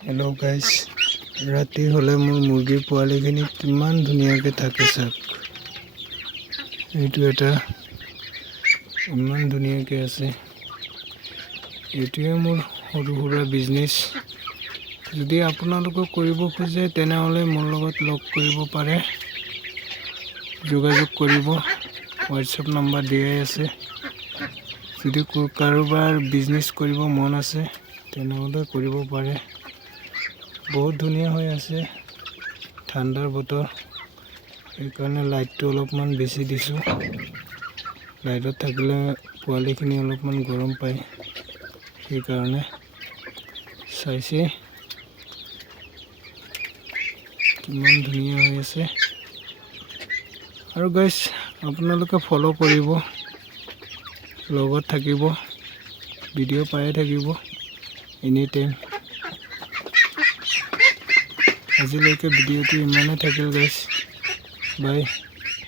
Hello' guys, ৰাতি হ'লে মোৰ মুৰ্গীৰ পোৱালিখিনি কিমান ধুনীয়াকৈ থাকে চাওক। এইটো এটা ইমান ধুনীয়াকৈ আছে। এইটোৱে মোৰ সৰু সুৰা বিজনেছ। যদি আপোনালোকে কৰিব খোজে তেনেহ'লে মোৰ লগত লগ কৰিব পাৰে, যোগাযোগ কৰিব। হোৱাটছএপ নম্বৰ দিয়াই আছে। যদি কাৰোবাৰ বিজনেছ কৰিব মন আছে তেনেহ'লে কৰিব পাৰে। বহুত ধুনীয়া হৈ আছে, ঠাণ্ডাৰ বতৰ, সেইকাৰণে লাইটটো অলপমান বেছি দিছোঁ। লাইটত থাকিলে পোৱালিখিনি অলপমান গৰম পায়, সেইকাৰণে চাইছে কিমান ধুনীয়া হৈ আছে। আৰু গাইজ আপোনালোকে ফ'ল' কৰিব, লগত থাকিব, ভিডিঅ' পায়ে থাকিব এনি টাইম। আজিলৈকে ভিডিঅ'টো ইমানেই থাকিল গাইজ, বাই।